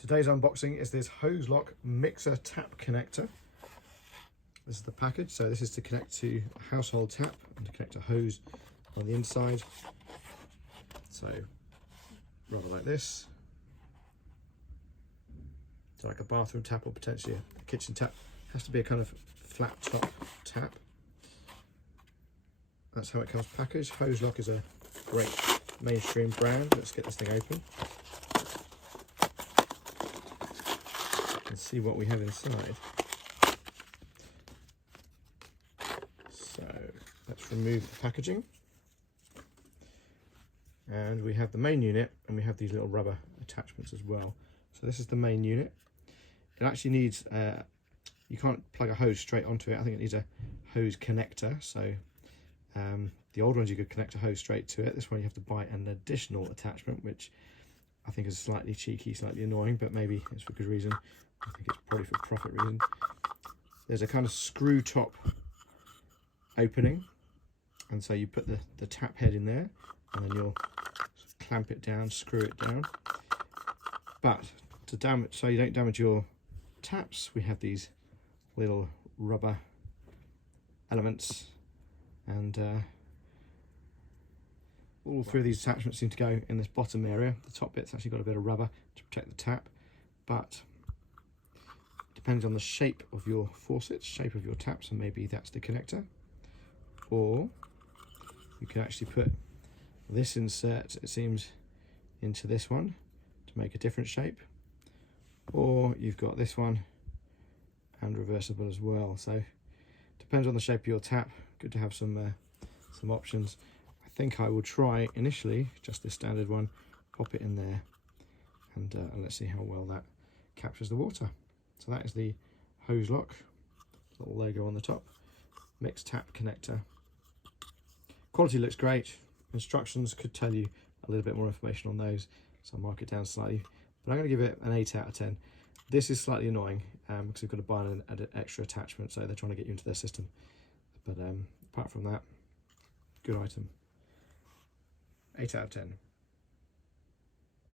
Today's unboxing is this Hozelock mixer tap connector. This is the package. So this is to connect to a household tap and to connect a hose on the inside. So rather like this. So like a bathroom tap or potentially a kitchen tap. It has to be a kind of flat top tap. That's how it comes packaged. Hozelock is a great mainstream brand. Let's get this thing open and see what we have inside. So let's remove the packaging. And we have the main unit and we have these little rubber attachments as well. So this is the main unit. It actually needs, you can't plug a hose straight onto it. I think it needs a hose connector. So the old ones you could connect a hose straight to it. This one you have to buy an additional attachment, which I think is slightly cheeky, slightly annoying, but maybe it's for good reason. I think it's probably for profit reason. There's a kind of screw top opening, and so you put the tap head in there, and then you'll clamp it down, screw it down. But to damage, so you don't damage your taps, we have these little rubber elements, and all three of these attachments seem to go in this bottom area. The top bit's actually got a bit of rubber to protect the tap, but depends on the shape of your faucet, shape of your taps, and maybe that's the connector. Or you can actually put this insert, it seems, into this one to make a different shape. Or you've got this one and reversible as well. So depends on the shape of your tap. Good to have some options. I think I will try initially just this standard one, pop it in there, and let's see how well that captures the water. So that is the Hozelock, little logo on the top, mixed tap connector. Quality looks great. Instructions could tell you a little bit more information on those, so I'll mark it down slightly, but I'm going to give it an 8 out of 10. This is slightly annoying because you've got to buy an extra attachment, so they're trying to get you into their system. But apart from that, good item. 8 out of 10.